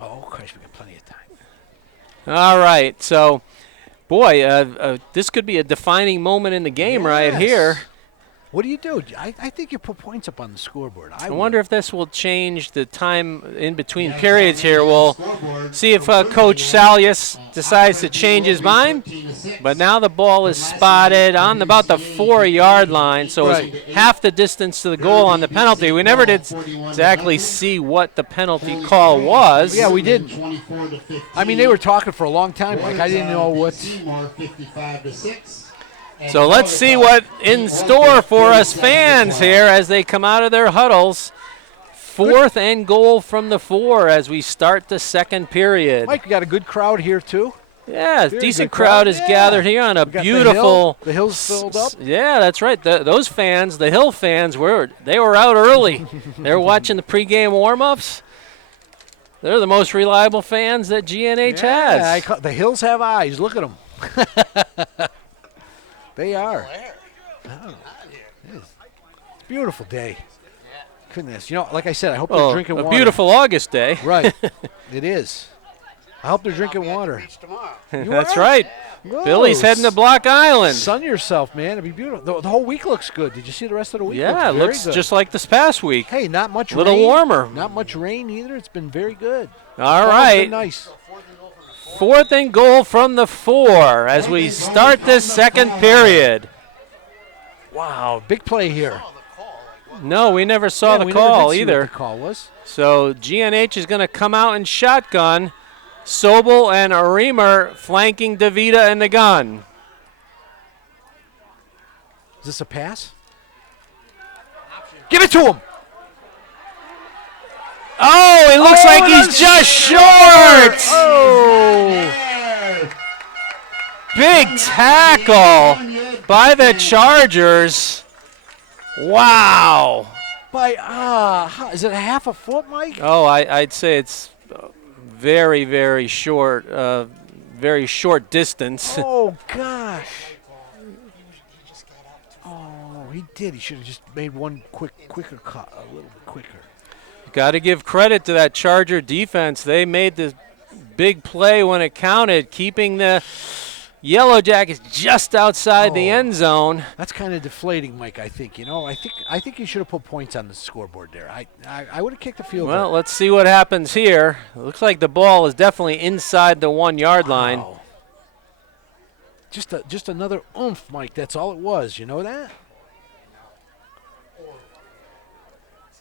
Oh, Christ, we got plenty of time. All right, so, boy, this could be a defining moment in the game right here. What do you do? I think you put points up on the scoreboard. I wonder if this will change the time in between periods here. We'll see if Coach Salius decides to change his mind. But now the ball is spotted on about the 4-yard line, so it's half the distance to the goal on the penalty. We never did exactly see what the penalty call was. Yeah, we didn't. I mean, they were talking for a long time. Like, I didn't know what. So let's see what in store for us fans here as they come out of their huddles. 4th and goal from the 4 as we start the second period. Mike, we got a good crowd here, too. Yeah, a decent crowd is gathered here on a beautiful. The hill's filled up. Yeah, that's right. Those fans, the Hill fans, they were out early. They were watching the pregame warm-ups. They're the most reliable fans that GNH has. The Hills have eyes. Look at them. They are. Oh, it's a beautiful day. Goodness. You know, like I said, I hope they're drinking water. A beautiful August day. Right. It is. I hope they're drinking water. That's right. Whoa. Billy's heading to Block Island. Sun yourself, man. It'd be beautiful. The whole week looks good. Did you see the rest of the week? Yeah, it looks just like this past week. Hey, not much rain. A little warmer. Not much rain either. It's been very good. All right. Nice. 4th and goal from the 4 as we start this second period. Wow, big play here. No, we never saw the call either. What the call was. So GNH is going to come out in shotgun. Sobel and Reamer flanking DeVita in the gun. Is this a pass? Give it to him. Oh, it looks like he's just short. Oh. Big tackle by the Chargers. Wow. Is it a half a foot, Mike? Oh, I'd say it's very, very short distance. Oh, gosh. Oh, he did. He should have just made one quicker cut, a little bit quicker. Got to give credit to that Charger defense. They made the big play when it counted, keeping the Yellow Jackets just outside the end zone. That's kind of deflating, Mike, I think. You know, I think you should have put points on the scoreboard there. I would have kicked the field goal. Well, let's see what happens here. It looks like the ball is definitely inside the 1-yard line. Just another oomph, Mike. That's all it was. You know that?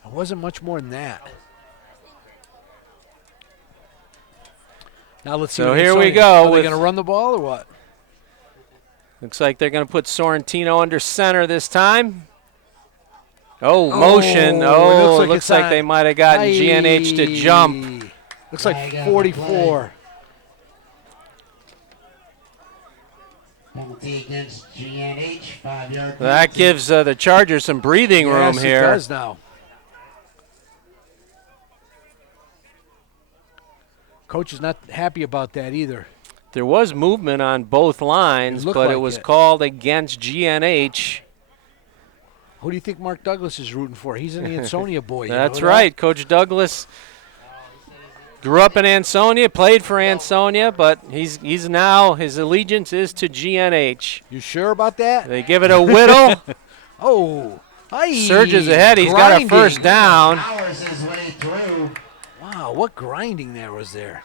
It wasn't much more than that. Now let's see. So here we go. Are they going to run the ball or what? Looks like they're going to put Sorrentino under center this time. Oh, motion. Oh, looks like they might have gotten GNH to jump. Looks like 44. Penalty against GNH, 5-yard. That gives the Chargers some breathing room here. Yes, it does now. Coach is not happy about that either. There was movement on both lines, but it was called against GNH. Who do you think Mark Douglas is rooting for? He's an Ansonia boy. That's right. Coach Douglas grew up in Ansonia, played for Ansonia, but he's now, his allegiance is to GNH. You sure about that? They give it a whittle. Oh. Surges ahead. He's got a first down. Powers his way through. Wow, what grinding there was there.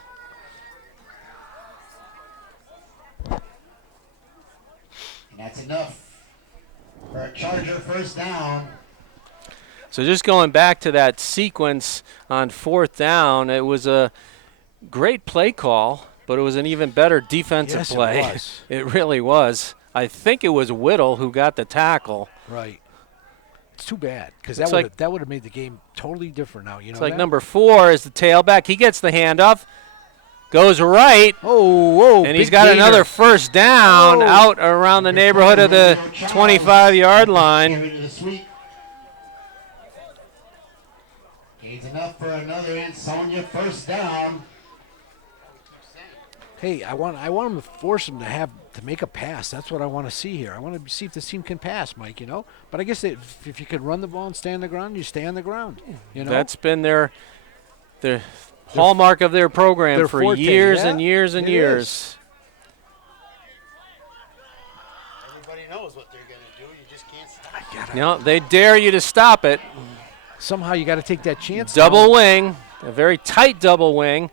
And that's enough for a Charger first down. So just going back to that sequence on 4th down, it was a great play call, but it was an even better defensive play. It was. It really was. I think it was Whittle who got the tackle. Right. It's too bad because that would have made the game totally different now. You know, it's like number 4 is the tailback. He gets the handoff, goes right, and he's got another first down out around the neighborhood of the 25-yard line. Gains enough for another Ansonia first down. Hey, I want him to force him to make a pass. That's what I want to see here. I want to see if this team can pass, Mike, you know. But I guess if you can run the ball and stay on the ground, you stay on the ground, you know. That's been their hallmark of their program their for forte, years yeah, and years and it years. is. Everybody knows what they're going to do. You just can't stop. No, they dare you to stop it. Somehow you got to take that chance. Double now. wing, a very tight double wing.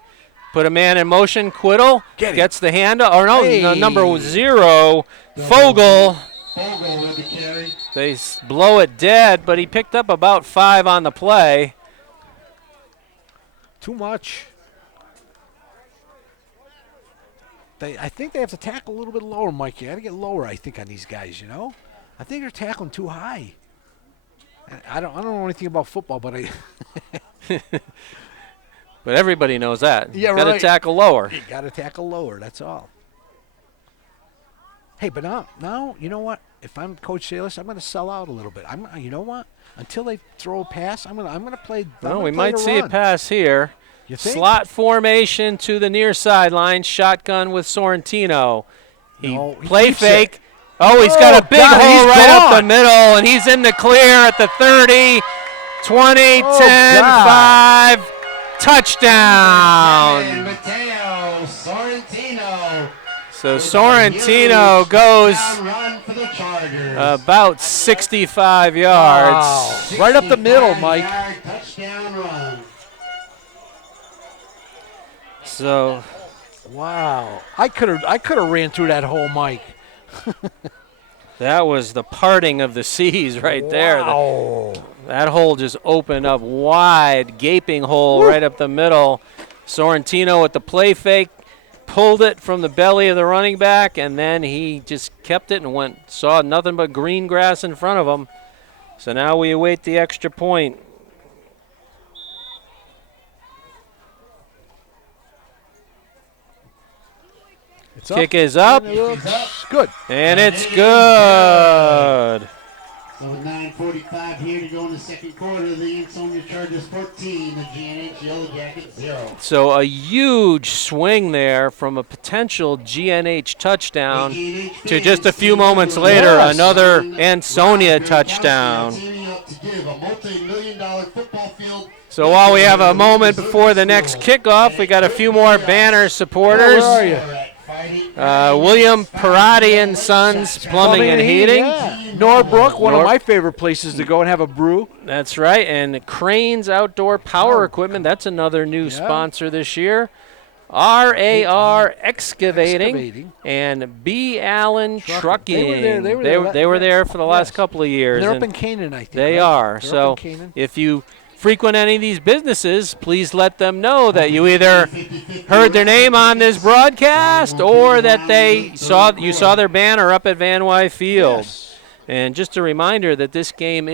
Put a man in motion. Quiddle gets the hand. Or no, no, number 0, Fogel. Fogel with the carry. They blow it dead, but he picked up about 5 on the play. Too much. I think they have to tackle a little bit lower, Mike. You got to get lower, I think, on these guys, you know? I think they're tackling too high. I don't know anything about football, but But everybody knows that. Yeah, you got to right. tackle lower. You got to tackle lower, that's all. Hey, but now, you know what? If I'm Coach Salis, I'm going to sell out a little bit. You know what? Until they throw a pass, I'm going to play. Well, we might see a pass here. You think? Slot formation to the near sideline. Shotgun with Sorrentino. He play fake. It. Oh, he's got a big hole right up the gone. middle, and he's in the clear at the 30, 20, 10, God. 5. Touchdown. And Mateo Sorrentino. So Sorrentino goes Run for the Chargers. about 65 yards. Wow. Right up the middle, Mike. Touchdown run. So Wow. I could have ran through that hole, Mike. that was the parting of the seas right there. Wow. That hole just opened up wide, gaping hole right up the middle. Sorrentino with the play fake, pulled it from the belly of the running back, and then he just kept it and saw nothing but green grass in front of him. So now we await the extra point. Kick is up. Good. And it's good. So with 9:45 here to go in the second quarter, the Ansonia Chargers 14, the GNH Yellow Jackets 0. So a huge swing there from a potential GNH touchdown to just a few moments later, another Ansonia touchdown. So while we have a moment before the next kickoff, we got a few more banner supporters. Where are you? William Parati and Sons Plumbing and Heating. Yeah. Norbrook, one of my favorite places to go and have a brew. That's right. And Cranes Outdoor Power Equipment. That's another new sponsor this year. RAR Excavating and B. Allen Trucking. They were there for the last couple of years. They're up in Canaan, I think. They are. So if you frequent any of these businesses, please let them know that you either heard their name on this broadcast or that you saw their banner up at Van Wy Field. Yes. And just a reminder that this game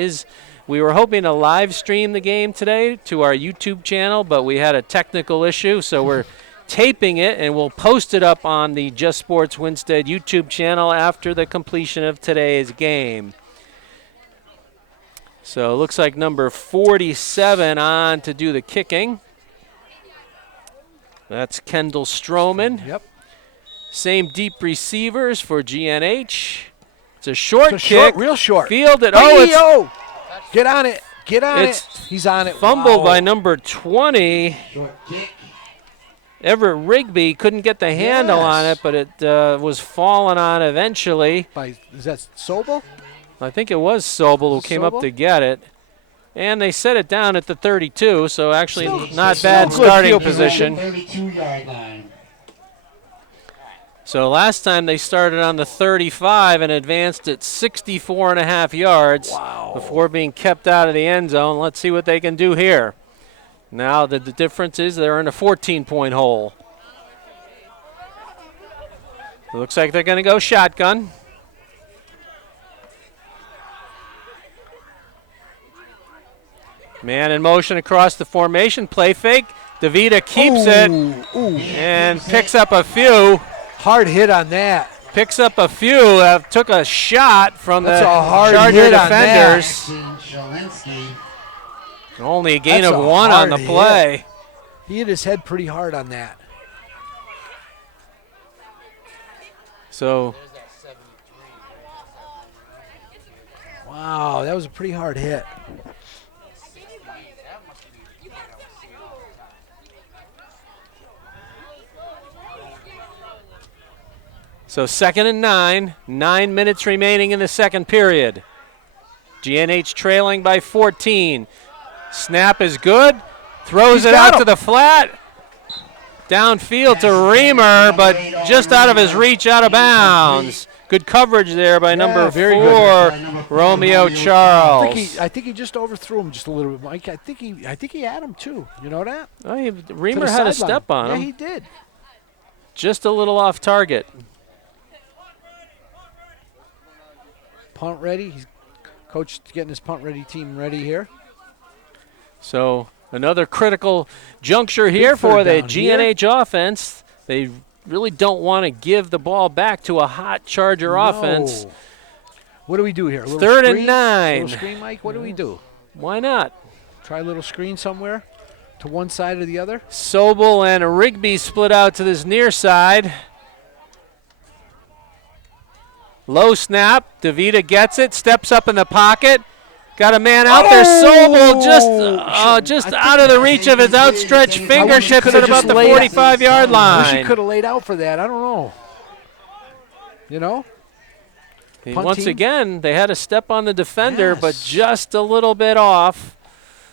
we were hoping to live stream the game today to our YouTube channel, but we had a technical issue, so we're taping it and we'll post it up on the Just Sports Winstead YouTube channel after the completion of today's game. So it looks like number 47 on to do the kicking. That's Kendall Stroman. Yep. Same deep receivers for GNH. It's a short kick. Real short. Fielded. Get on it. Get on it. He's on it. Fumbled by number 20. Short kick. Everett Rigby couldn't get the handle on it, but it was fallen on eventually. Is that Sobel? I think it was Sobel who came up to get it. And they set it down at the 32, so actually not bad starting position. 32-yard line. So last time they started on the 35 and advanced at 64.5 yards before being kept out of the end zone. Let's see what they can do here. Now the difference is they're in a 14-point hole. It looks like they're going to go shotgun. Man in motion across the formation. Play fake. DeVita keeps it and picks up a few. Hard hit on that. Picks up a few. Took a shot from the Charger hit on defenders. Only a gain of 1 on the play. Hit. He hit his head pretty hard on that. So, wow, that was a pretty hard hit. So 2nd and 9. 9 minutes remaining in the second period. GNH trailing by 14. Snap is good. Throws it out to the flat. Downfield to Reamer, but just out of his reach, out of bounds. Good coverage there by number 4, Romeo Charles. I think he just overthrew him just a little bit, Mike. I think he had him too. You know that? Oh, Reamer had a step on him. Yeah, he did. Just a little off target. Punt ready. Coach getting his punt ready team ready here. So another critical juncture here for the GNH offense. They really don't want to give the ball back to a hot Charger offense. What do we do here? 3rd and 9. Little screen, Mike? What do we do? Why not? Try a little screen somewhere to one side or the other? Sobel and Rigby split out to this near side. Low snap. DeVita gets it, steps up in the pocket. Got a man out there. Sobel just out of the reach of his outstretched fingertips at about the 45-yard line. I wish he could have laid out for that. I don't know. You know? Once again, they had a step on the defender, but just a little bit off.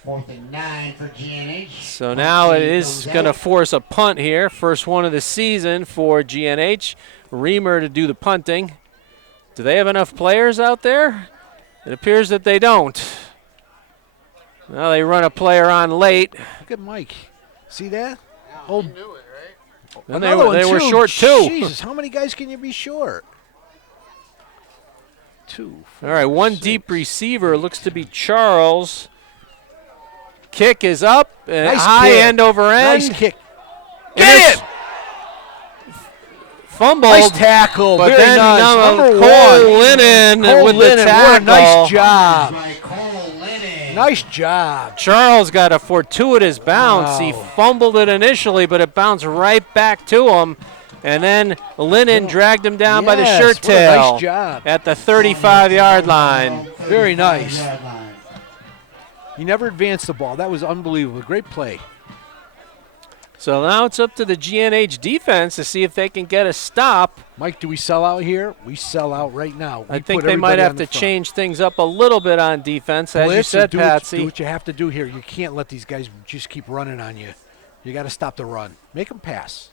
4th and 9 for GNH. So now it is going to force a punt here. First one of the season for GNH. Reamer to do the punting. Do they have enough players out there? It appears that they don't. Now they run a player on late. Look at Mike. See that? Yeah, he knew it, right? And they were short too. Jesus, how many guys can you be short? 2. 4, All right, 1 6. deep receiver looks to be Charles. Kick is up. Nice high kick. end over end. Nice kick. Get it! Fumbled. Nice tackle. But Very then nice. Number Cole 1. Lennon Cole with Lennon, the what tackle. a nice job. By Cole Lennon. Nice job. Charles got a fortuitous bounce. He Wow. fumbled it initially, but it bounced right back to him. And then Lennon dragged him down by the Yes, shirt what a tail nice job. at the 35-yard line. Very nice. 35-yard line. He never advanced the ball. That was unbelievable. Great play. So now it's up to the GNH defense to see if they can get a stop. Mike, do we sell out here? We sell out right now. I think they might have to change things up a little bit on defense, as you said, do Patsy. what you have to do here. You can't let these guys just keep running on you. You got to stop the run. Make them pass.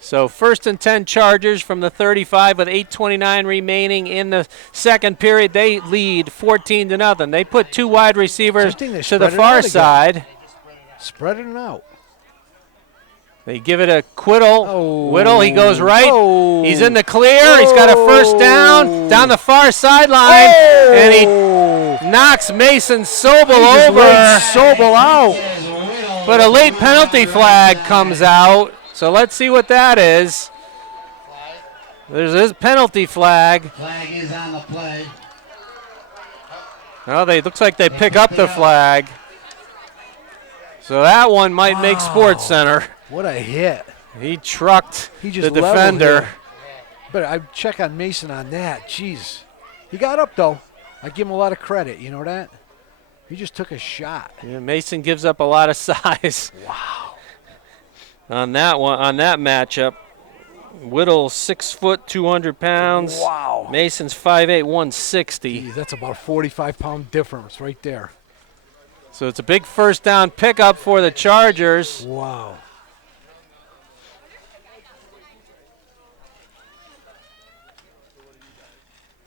So 1st and 10 Chargers from the 35 with 8:29 remaining in the second period. They lead 14-0. They put 2 wide receivers Interesting, they to the spread it far out again. side. Spread it out. They give it a Whittle. Oh. Whittle, he goes right. Oh. He's in the clear. He's got a first down the far sideline, and he knocks Mason Sobel over. Sobel out. But a late penalty flag comes out. So let's see what that is. There's his penalty flag. Flag is on the play. Oh, looks like they pick up the flag. So that one might make Sports Center. What a hit. He trucked He just the leveled defender. him. But I check on Mason on that. Jeez. He got up, though. I give him a lot of credit. You know that? He just took a shot. Yeah, Mason gives up a lot of size. Wow. On that one, on that matchup. Whittle 6 foot, 200 pounds. Wow. Mason's 5'8", 160. Geez, that's about a 45-pound difference right there. So it's a big first down pickup for the Chargers. Wow.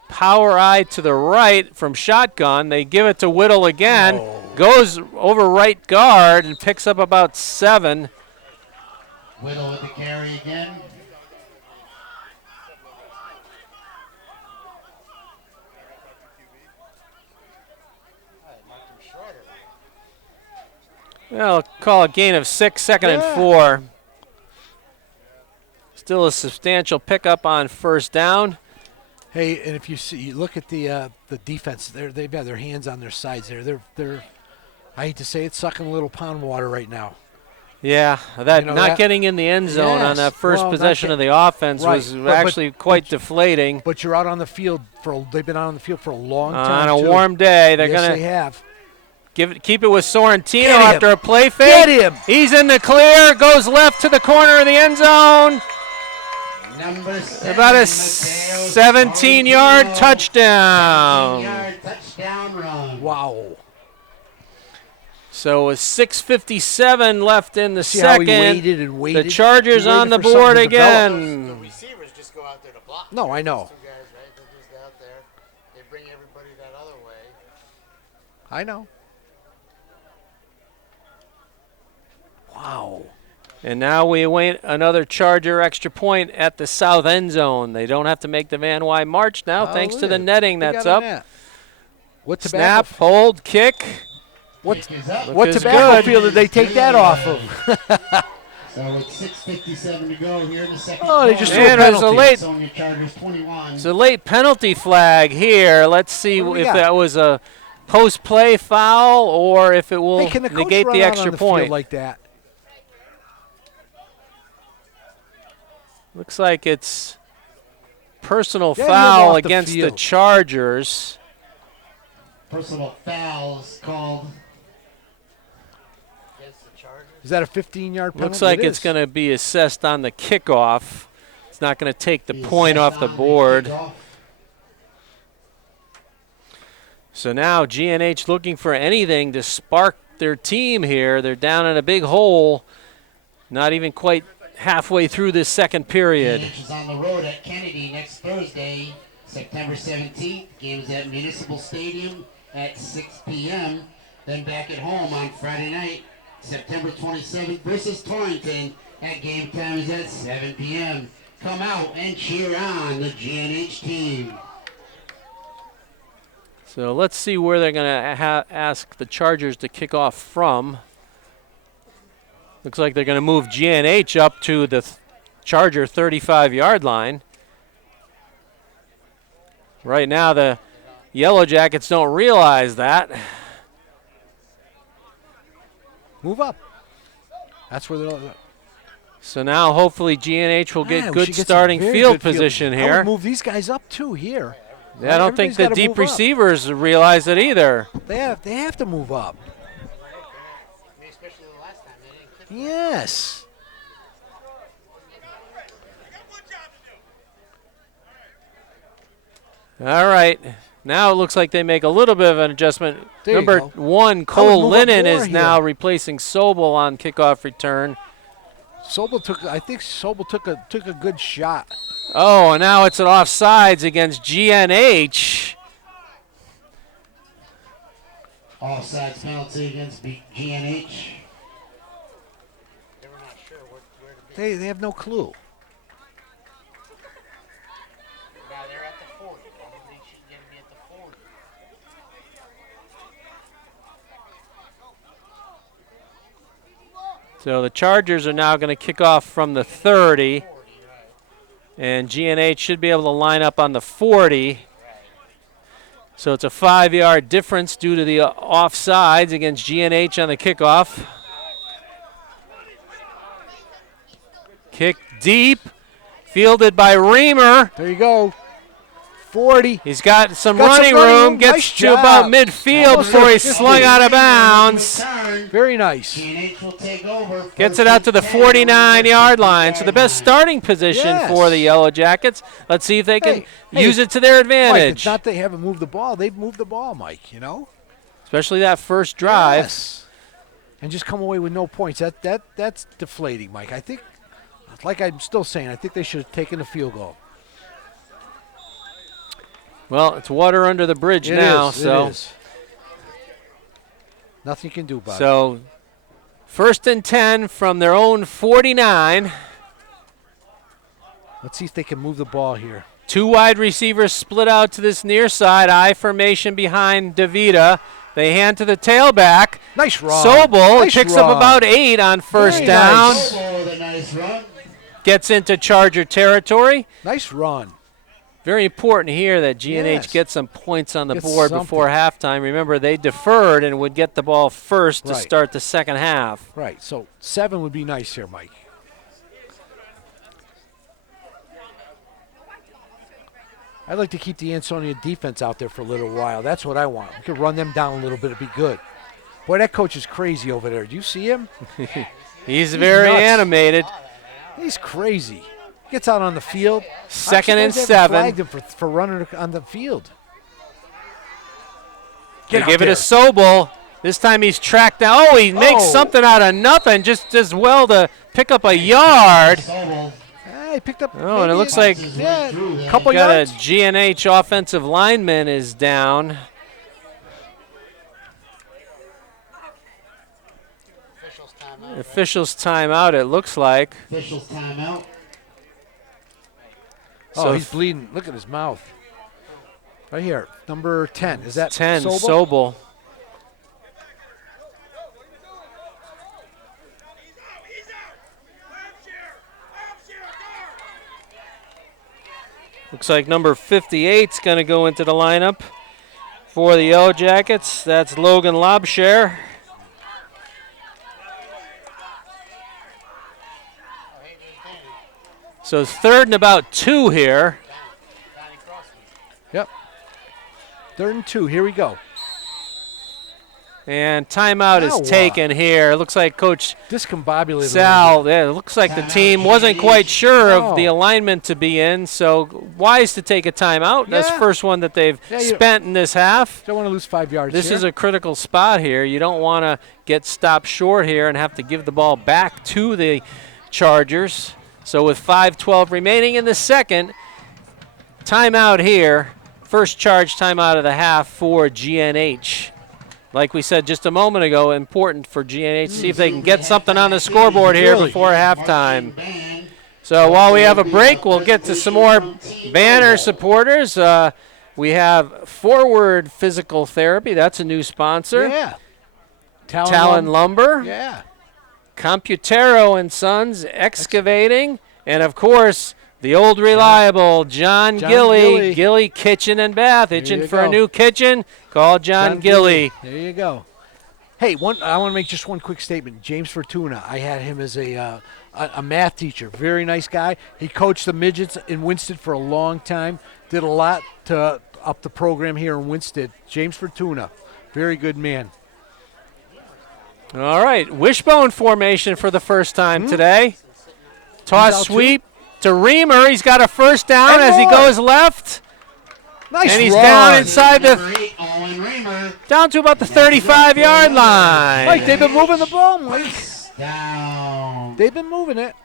Power eye to the right from shotgun. They give it to Whittle again. Goes over right guard and picks up about 7. Whittle with the carry again. Well, call a gain of 6, 2nd and 4. Still a substantial pickup on first down. Hey, and if you look at the defense, they've got their hands on their sides there. They're I hate to say it, sucking a little pond water right now. Yeah, that You know not that? getting in the end zone on Yes. that first Well, possession not of the offense right. was But- actually quite deflating. But you're out on the field they've been out on the field for a long time. On a too. warm day, they're Yes, going they to have. keep it with Sorrentino Get him. after a play fake. Get him. He's in the clear, goes left to the corner of the end zone. Number 7, About a Mateo 17-yard Tolentino. touchdown. 17-yard touchdown run. Wow. So with 6:57 left in the See how he second, waited and waited? the Chargers He waited on the for something board to develop. The again. receivers just go out there to block. No, I know. Those two guys, right? They're just out there. They bring everybody that other way. I know. Wow. And now we await another Charger extra point at the south end zone. They don't have to make the Van Wy march now, thanks look to at the it. netting They that's got up. a net. What Snap, tobacco? hold, kick. What, Kick is up. what is tobacco good. field did they take that off of? So with 6:57 to go here in the second Oh, they quarter. just threw a And there's a penalty. late, Ansonia Chargers 21. it's a late penalty flag here. Let's see What do we if got? that was a post-play foul or if it will Hey, can the coach negate run the out extra on the point. field like that? Looks like it's personal Get him foul off the against the field. Chargers. Personal fouls called. Against the Chargers. Is that a 15-yard penalty? Looks like It it's is. going to be assessed on the kickoff. It's not going to take the Be point off assessed the on board. kickoff. So now GNH looking for anything to spark their team here. They're down in a big hole. Not even quite halfway through this second period. GNH is on the road at Kennedy next Thursday, September 17th. Games at Municipal Stadium at 6 p.m. Then back at home on Friday night, September 27th versus Torrington. That game time is at 7 p.m. Come out and cheer on the GNH team. So let's see where they're going to ask the Chargers to kick off from. Looks like they're going to move GNH up to the Charger 35-yard line. Right now, the Yellow Jackets don't realize that. Move up. That's where they're. So now, hopefully, GNH will get Man, we good should get some starting very field good position I here. would move these guys up too here. Yeah, I don't think Everybody's the gotta deep move up. receivers realize it either. They have to move up. I mean, especially the last time they didn't kick. Yes. All right. Now it looks like they make a little bit of an adjustment. There you Number go. 1, Cole move up Lennon, more is now here. replacing Sobel on kickoff return. Sobel took. I think Sobel took a good shot. Oh, and now it's an offsides against GNH. Offsides penalty against GNH. They were not sure where to be. They have no clue. Now they're at the 40. Everybody should get to be at the 40. So the Chargers are now going to kick off from the 30. And GNH should be able to line up on the 40. So it's a 5-yard difference due to the offsides against GNH on the kickoff. Kick deep, fielded by Reamer. There you go. 40. He's got some Got some running running room, room. gets Nice to about job. midfield Almost before at he's 50. slung out of bounds. Return. Very nice. GNH will take over. Gets it out to the 49-yard line. So the best starting position Yes. for the Yellow Jackets. Let's see if they can Hey, use it to their Mike, advantage. it's not they haven't moved the ball. They've moved the ball, Mike, you know? Especially that first drive. Yes. And just come away with no points. That's deflating, Mike. I think, like I'm still saying, I think they should have taken the field goal. Well, it's water under the bridge now. It So, is. Nothing you can do about it. so first and 10 from their own 49. Let's see if they can move the ball here. 2 wide receivers split out to this near side. I formation behind DeVita. They hand to the tailback. Nice run. Sobel Nice picks run. up about 8 on first Very down. nice. Sobel with a nice run. Gets into Charger territory. Nice run. Very important here that GNH Yes. gets some points on the Get board something. before halftime. Remember, they deferred and would get the ball first to Right. start the second half. Right. So 7 would be nice here, Mike. I'd like to keep the Ansonia defense out there for a little while. That's what I want. We could run them down a little bit. It'd be good. Boy, that coach is crazy over there. Do you see him? He's very nuts. animated. He's crazy. Gets out on the field. Second and I'm surprised they haven't 7. flagged him for running on the field. They Get out give it there. a Sobel. This time he's tracked down. Oh, he makes Oh. something out of nothing, just as well to pick up a yard. Sobel He picked up. Oh, and it maybe looks like yeah, through there. couple got a yards. GNH offensive lineman is down. Officials timeout. Officials timeout, it looks like. Officials timeout. Oh, So he's bleeding. Look at his mouth. Right here, number 10. Is that 10, Sobel? Sobel. Looks like number 58 is going to go into the lineup for the Yellow Jackets. That's Logan Lobshare. So 3rd and about 2 here. Yep. 3rd and 2. Here we go. And timeout Now is taken here. It looks like Coach Discombobulated. Sal, yeah, it looks like the team wasn't quite sure of the No. alignment to be in, so wise to take a timeout. That's the Yeah. first one that they've Yeah, you- spent in this half. Don't want to lose 5 yards. This here. is a critical spot here. You don't want to get stopped short here and have to give the ball back to the Chargers. So with 5:12 remaining in the second, timeout here. First charge timeout of the half for GNH. Like we said just a moment ago, important for GNH. See if they can get something on the scoreboard here Really? before halftime. So while we have a break, we'll get to some more banner supporters. We have Forward Physical Therapy. That's a new sponsor. Yeah. Talon Lumber. Yeah. Qtr2 and Sons Excavating. And, of course, the old reliable John Gilly. Gilly Kitchen and Bath. Itching you for a go. new kitchen? Call John Gilly. There you go. Hey, I want to make just one quick statement. James Fortuna, I had him as a math teacher. Very nice guy. He coached the midgets in Winston for a long time. Did a lot to up the program here in Winston. James Fortuna, very good man. All right, wishbone formation for the first time today. He's Toss out sweep to Reamer. He's got a first down And as he more. goes left. Nice And he's run. down inside Number the 8, Owen Raymer. down to about the 35-yard line. Mike, they've been moving the ball, Mike. Down. They've been moving it.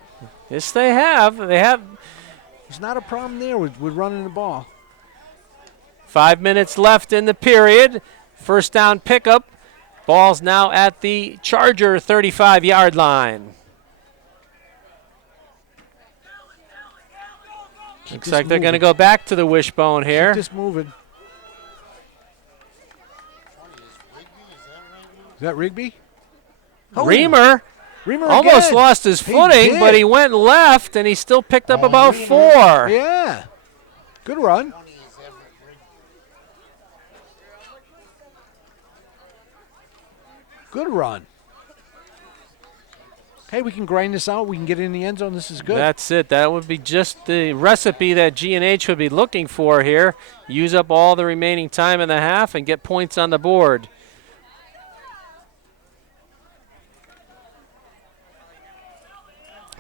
Yes, they have. They have There's not a problem there with running the ball. 5 minutes left in the period. First down pickup. Ball's now at the Charger 35-yard line. Looks like they're going to go back to the wishbone here. Just moving. Is that Rigby? Oh, Reamer Reamer almost again. lost his He footing, did. but he went left, and he still picked up Oh, about Reamer. 4. Yeah. Good run. Good run. Hey, we can grind this out. We can get in the end zone. This is good. That's it. That would be just the recipe that GNH would be looking for here. Use up all the remaining time in the half and get points on the board.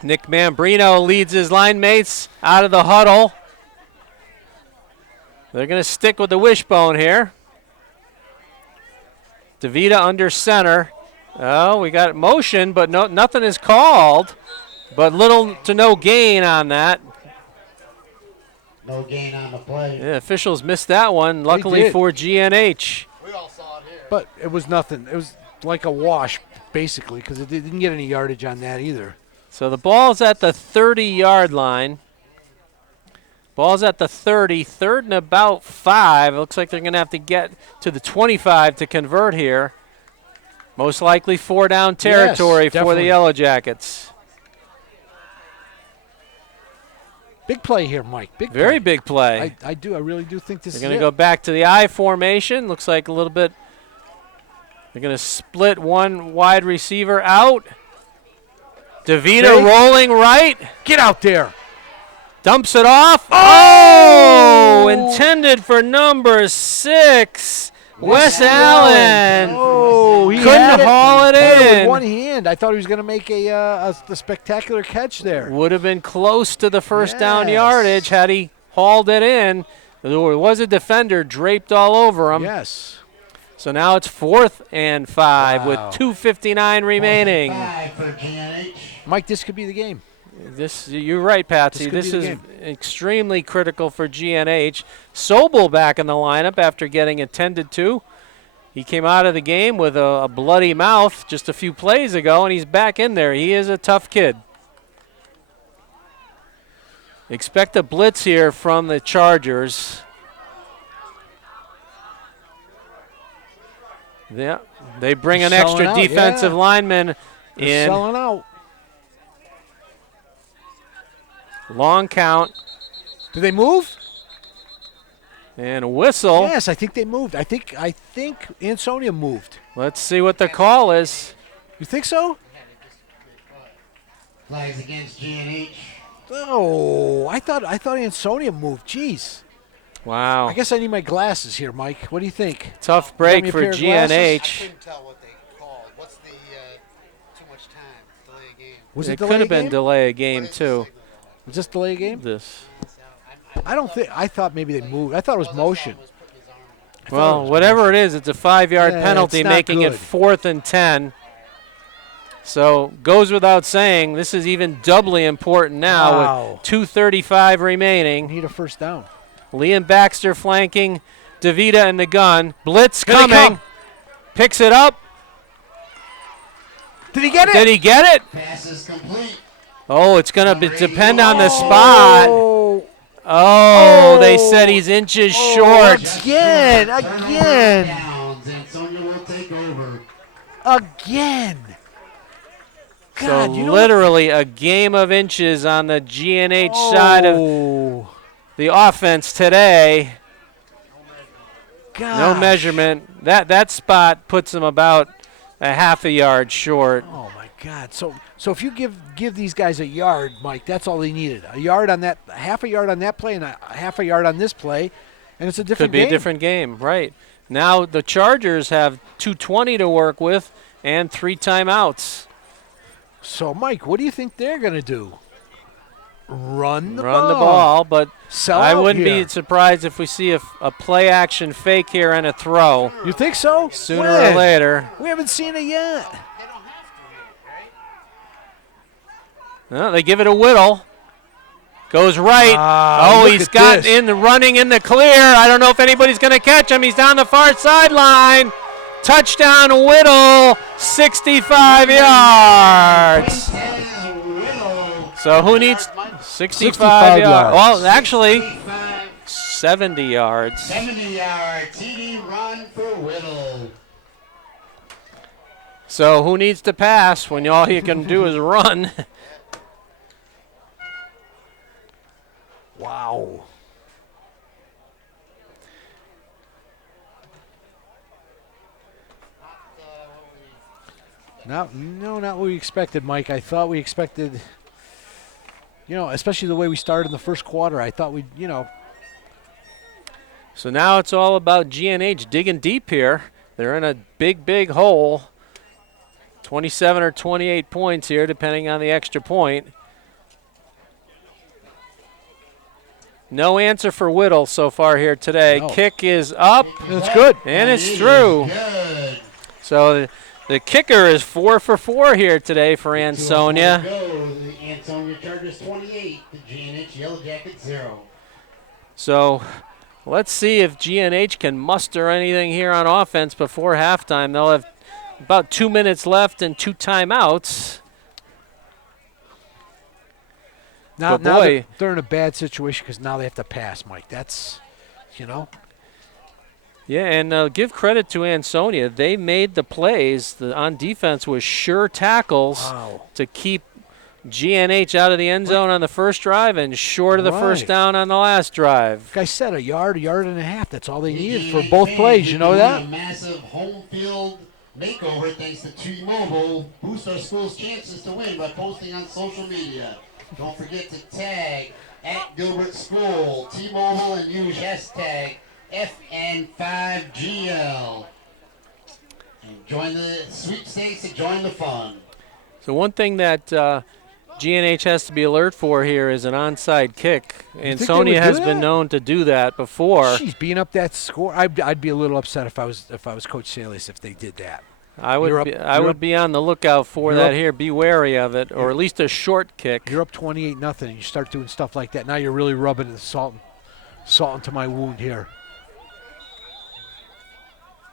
Nick Mambrino leads his line mates out of the huddle. They're going to stick with the wishbone here. DeVita under center. Oh, we got motion, but nothing is called. But little to no gain on that. No gain on the play. Yeah, officials missed that one, luckily did. for GNH. We all saw it here. But it was nothing. It was like a wash, basically, because it didn't get any yardage on that either. So the ball's at the 30-yard line. Ball's at the 30, 3rd and about 5. It looks like they're going to have to get to the 25 to convert here. Most likely 4-down territory for the definitely. Yellow Jackets. Big play here, Mike. Big Very play. big play. I do. I really do think this They're is going it. to go back to the I formation. Looks like a little bit. They're going to split one wide receiver out. DeVita Okay. rolling right. Get out there. Dumps it off. Oh! Intended for number 6, Wes Allen. Oh, he Couldn't had it. haul it Had with in. one hand. land. I thought he was going to make a spectacular catch there. Would have been close to the first down Yes. yardage had he hauled it in. There was a defender draped all over him. Yes. So now it's 4th and 5 with Wow. 2:59 remaining. 5 for GNH. Mike, this could be the game. You're right, Patsy. This This could be is the extremely critical for GNH. Sobel back in the lineup after getting attended to. He came out of the game with a bloody mouth just a few plays ago, and he's back in there. He is a tough kid. Expect a blitz here from the Chargers. Yeah, they bring an Selling extra out, defensive yeah. lineman They're in. selling out. Long count Did they move? and a whistle. Yes, I think they moved. I think Ansonia moved. Let's see what the call is. You think so? Flags against GNH. Oh, I thought Ansonia moved. Jeez. Wow. I guess I need my glasses here, Mike. What do you think? Tough me break a for pair of glasses? I GNH. couldn't tell what they called. What's the too much time? Delay a game. Was It it delay could have been game? delay a game What is the too. signal on Was this delay game? This. that? So I don't think. I thought maybe they moved. I thought it was motion. was putting his arm around. I thought it Well, was whatever motion. it is, it's a 5-yard Yeah, penalty, it's not making it good. 4th and 10. So goes without saying, this is even doubly important now Wow. with 2:35 remaining. Need a first down. Liam Baxter flanking DeVita in the gun. Blitz Here they coming. come. Picks it up. Did he get it? Did he get it? Pass is complete. Oh, it's going to depend on the spot. Oh, Oh, they said he's inches short. Again. Downs, and Sonia will take over. Again. So God, you know literally a game of inches on the GNH what? side of Oh, the offense today. gosh. No measurement. That spot puts him about a half a yard short. Oh my God. So if you give these guys a yard, Mike, that's all they needed. A yard on that, half a yard on that play, and a half a yard on this play, and it's a different Could be game. a different game, right? Now the Chargers have 2:20 to work with and 3 timeouts. So Mike, what do you think they're gonna do? Run the Run the ball. ball, but Sell I out wouldn't here. be surprised if we see a play action fake here and a throw You think so? sooner When? or later. We haven't seen it yet. They don't have to, right? Well, they give it a whittle. Goes right. Ah, Oh, look he's at got this. in the running in the clear. I don't know if anybody's going to catch him. He's down the far sideline. Touchdown Whittle, 65 yards. So who needs 65 yards? yards. Well, actually, 65, 70 yards. 70-yard TD run for Whittle. So who needs to pass when all you can do is run? Wow. Not what we expected, Mike. I thought we expected, especially the way we started in the first quarter. I thought we'd, So now it's all about GNH digging deep here. They're in a big, big hole. 27 or 28 points here, depending on the extra point. No answer for Whittle so far here today. No. Kick is up, That's good. and it's It is true. Good. So the kicker is 4 for 4 here today for 2:04 to Ansonia. go. The Ansonia Chargers 28, the GNH Yellow Jackets 0. So let's see if GNH can muster anything here on offense before halftime. They'll have about 2 minutes left and 2 timeouts. Now, But now boy. they're in a bad situation because now they have to pass, Mike. That's, Yeah, and give credit to Ansonia. They made the plays on defense with sure tackles Wow. to keep GNH out of the end zone on the first drive and short of the first Right. down on the last drive. Like I said, a yard and a half. That's all they needed for GNH both fans plays. are You know doing that? A massive home field makeover thanks to T-Mobile. Boost our school's chances to win by posting on social media. Don't forget to tag at Gilbert School, T-Mobile, and use hashtag FN5GL. And join the sweepstakes and join the fun. So one thing that GNH has to be alert for here is an onside kick. Ansonia has been known to do that before. She's beating up that score. I'd be a little upset if I was Coach Salius if they did that. I would be on the lookout for that here. Be wary of it, or at least a short kick. You're up 28-0, and you start doing stuff like that. Now you're really rubbing the salt into my wound here.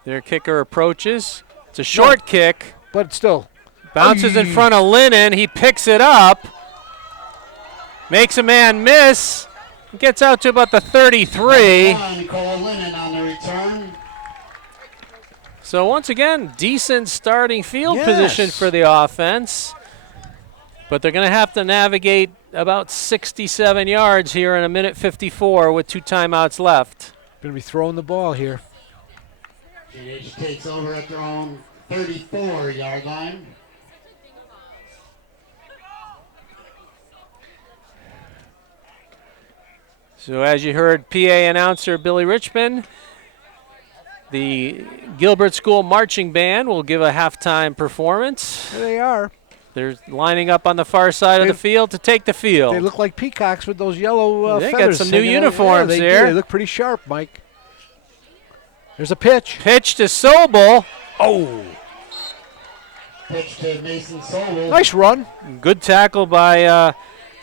Their kicker approaches. It's a short kick. But still. Bounces in front of Lennon. He picks it up. Makes a man miss. Gets out to about the 33. Cole Lennon on the return. So once again, decent starting field position for the offense. But they're going to have to navigate about 67 yards here in a minute 54 with 2 timeouts left. Going to be throwing the ball here. GNH takes over at their own 34-yard line. So as you heard PA announcer Billy Richmond, the Gilbert School Marching Band will give a halftime performance. There they are. They're lining up on the far side of the field to take the field. They look like peacocks with those yellow they feathers. got some new uniforms there. They look pretty sharp, Mike. There's a pitch. Pitch to Sobel. Oh. Pitch to Mason Sobel. Nice run. Good tackle by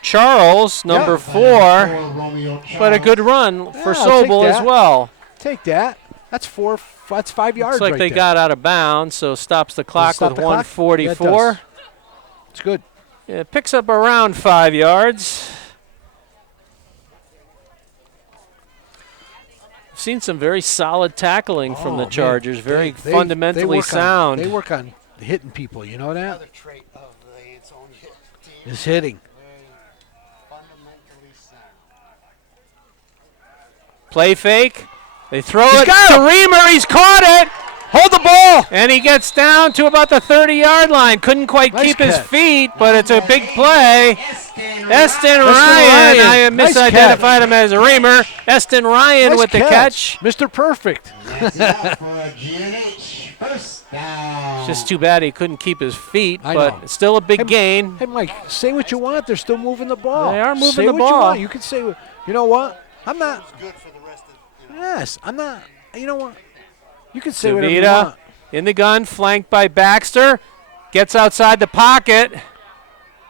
Charles, number 4. But a good run for Sobel as well. Take that. That's 5 yards. Looks like they got out of bounds, so stops the clock with 1:44. It's good. Yeah, it picks up around 5 yards. I've seen some very solid tackling from the Chargers. Very fundamentally sound. They work on hitting people. You know that? Another trait of the Ansonia team is hitting. Fundamentally sound. Play fake. They throw it to Reamer. He's caught it. Hold the ball. And he gets down to about the 30-yard line. Couldn't quite keep his feet, but it's a big play. Eston Ryan. I misidentified him as Reamer. Eston Ryan with the catch. Mr. Perfect. That's it for a GNH first down. It's just too bad he couldn't keep his feet, but it's still a big gain. Hey, Mike, say what you want. They're still moving the ball. They are moving say the what ball. You want. You can say, you know what? I'm not. It's good for the rest of, Yes, I'm not. You know what? You can say whatever you want. In the gun, flanked by Baxter. Gets outside the pocket.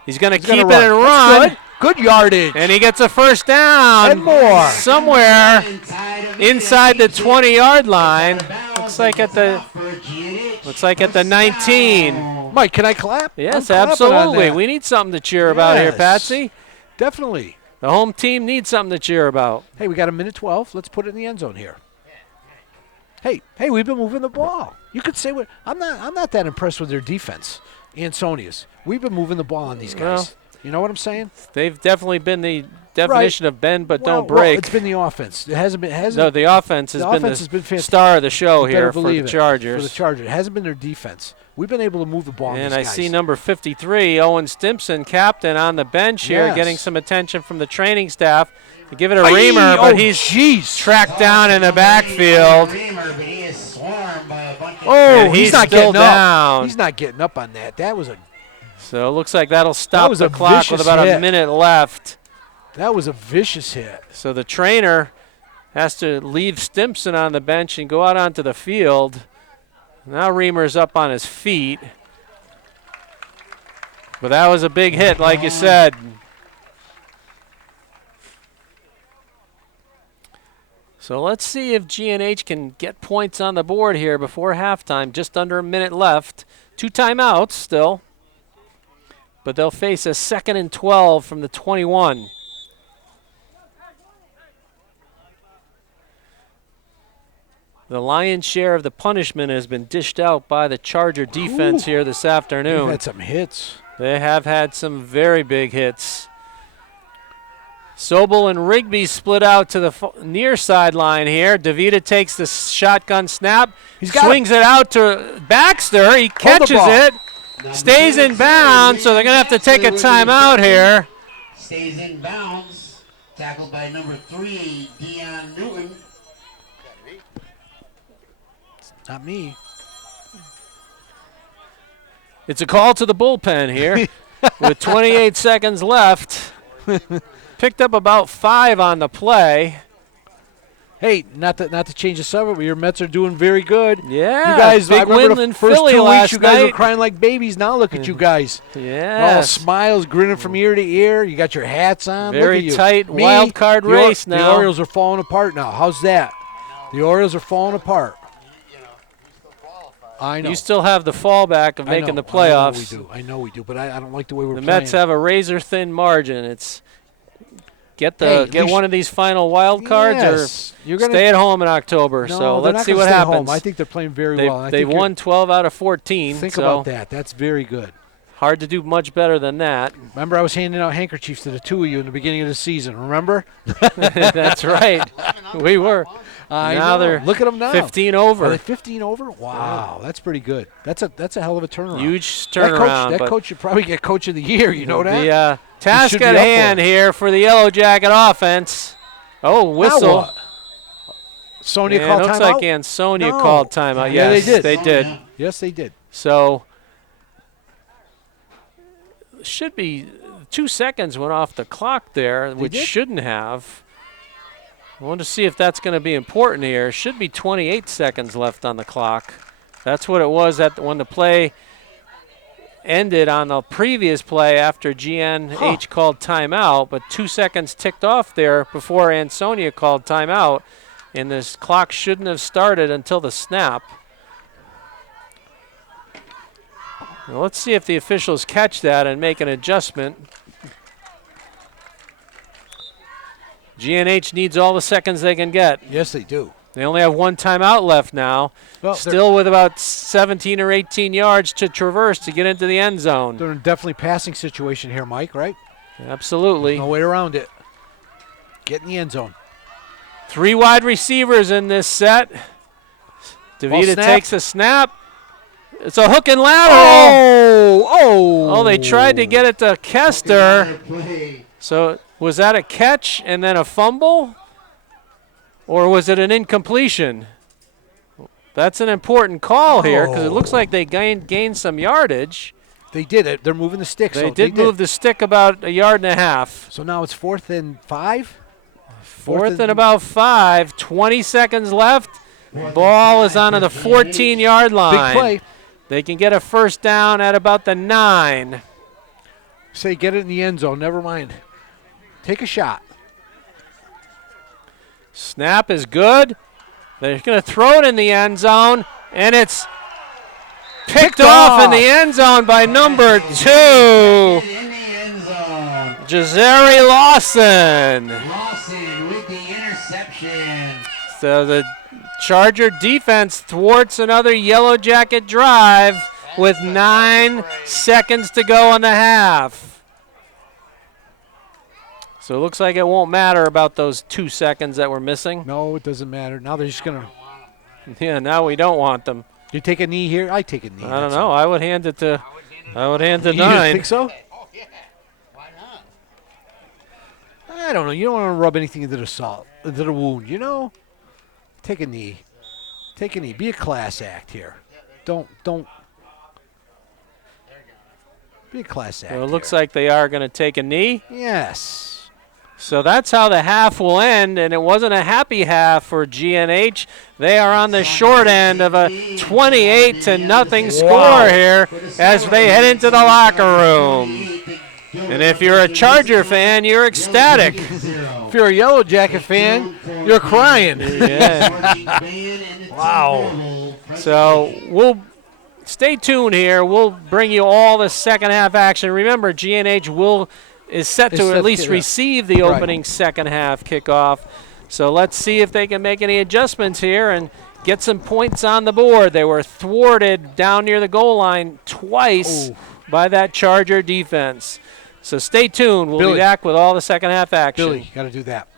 He's going to keep it and run. Good yardage. And he gets a first down. And more. Somewhere inside the 20-yard line. Looks like at the 19. Mike, can I clap? Yes, absolutely. We need something to cheer about here, Patsy. Definitely. The home team needs something to cheer about. Hey, we got a minute 12. Let's put it in the end zone here. Hey, we've been moving the ball. You could say what I'm not that impressed with their defense. Ansonia's. We've been moving the ball on these guys. Well, you know what I'm saying? They've definitely been the definition of bend but don't break. Well, it's been the offense. It hasn't been. No, the offense has been the star of the show here for the Chargers. For the Chargers, it hasn't been their defense. We've been able to move the ball. And on I these guys. see number 53, Owen Stimpson, captain, on the bench here, getting some attention from the training staff. To give it a Reamer, but he's tracked down in the backfield. He's not getting down. He's not getting up on that. That was a. So it looks like that'll stop the clock with about a minute left. That was a vicious hit. So the trainer has to leave Stimpson on the bench and go out onto the field. Now Reamer's up on his feet. But that was a big hit, like you said. So let's see if GNH can get points on the board here before halftime. Just under a minute left. 2 timeouts still. But they'll face a 2nd and 12 from the 21. The lion's share of the punishment has been dished out by the Charger defense here this afternoon. They've had some hits. They have had some very big hits. Sobel and Rigby split out to the near sideline here. DeVita takes the shotgun snap, swings it out to Baxter. He catches it, stays in bounds, so they're going to have to take a timeout here. Stays in bounds, tackled by number 3, Dion Newton. Not me. It's a call to the bullpen here with 28 seconds left. Picked up about 5 on the play. Hey, not to change the subject, but your Mets are doing very good. Yeah, you guys, big I remember win the in first Philly 2 weeks, last you guys were night. crying like babies. Now look at you guys. Yeah, All smiles, grinning from ear to ear. You got your hats on. Very look at you. tight Me, wild card the race The now. Orioles are falling apart now. How's that? The Orioles are falling apart. You still qualify. I know. You still have the fallback of I making know. the playoffs. I know we do, but I don't like the way we're The playing. Mets have a razor-thin margin. It's get at least- one of these final wild cards Yes. You're or gonna stay at home in October. No, so they're let's not see gonna what stay happens. home. I think they're playing very well. I They think you're- won 12 out of 14. Think so about that. That's very good. hard to do much better than that. Remember, I was handing out handkerchiefs to the 2 of you in the beginning of the season. Remember? That's right. We were. I Now know. they're Look at them now. 15 Are over. they 15 over? Wow, that's pretty good. That's a hell of a turnaround. Huge That turnaround. coach, but coach should probably get Coach of the Year. You know that? the task should be at up for hand it. here for the Yellow Jacket offense. Oh, Now whistle. what? Sonia Yeah, called looks timeout? like Ansonia No. called timeout. Yeah, Yes, they did. They did. Yes, they did. So should be 2 seconds went off the clock there, which did? shouldn't have. I want to see if that's going to be important here. Should be 28 seconds left on the clock. That's what it was when the play ended on the previous play after GNH called timeout, but 2 seconds ticked off there before Ansonia called timeout, and this clock shouldn't have started until the snap. Well, let's see if the officials catch that and make an adjustment. GNH needs all the seconds they can get. Yes, they do. They only have 1 timeout left now, Well, still with about 17 or 18 yards to traverse to get into the end zone. they're in definitely passing situation here, Mike, right? Absolutely. No way around it. Get in the end zone. 3 wide receivers in this set. DeVita snap. takes a snap. It's a hook and lateral. Oh, They tried to get it to Kester. Play. So was that a catch and then a fumble? Or was it an incompletion? That's an important call here because it looks like they gained some yardage. They did it. They're moving the sticks. They did move the stick about a yard and a half. So now it's 4th and 5? Fourth and about 5. 20 seconds left. Ball is on the 14-yard line. Big play. They can get a first down at about the 9. Say get it in the end zone. Never mind. Take a shot. Snap is good. They're going to throw it in the end zone, and it's picked off in the end zone by number 2, In the end zone. Jazari Lawson. Lawson with the interception. So the Charger defense thwarts another Yellow Jacket drive with 9 seconds to go in the half. So it looks like it won't matter about those 2 seconds that we're missing. No, it doesn't matter. Now they're just going to. Yeah, now we don't want them. You take a knee here? I take a knee. I don't That's know. all. I would hand it to You 9. think so? Oh, yeah. Why not? I don't know. You don't want to rub anything into the wound, you know? Take a knee. Take a knee. Be a class act here. Don't. Be a class act. So it looks here. like they are going to take a knee. Yes. So that's how the half will end, and it wasn't a happy half for GNH. They are on the short end of a 28-0 score here as they head into the locker room. And if you're a Charger fan, you're ecstatic. If you're a Yellow Jacket fan, you're crying. Wow. So we'll stay tuned here. We'll bring you all the second half action. Remember, GNH is set to at least receive the opening second half kickoff. So let's see if they can make any adjustments here and get some points on the board. They were thwarted down near the goal line twice by that Charger defense. So stay tuned. We'll be back with all the second half action. Billy, got to do that.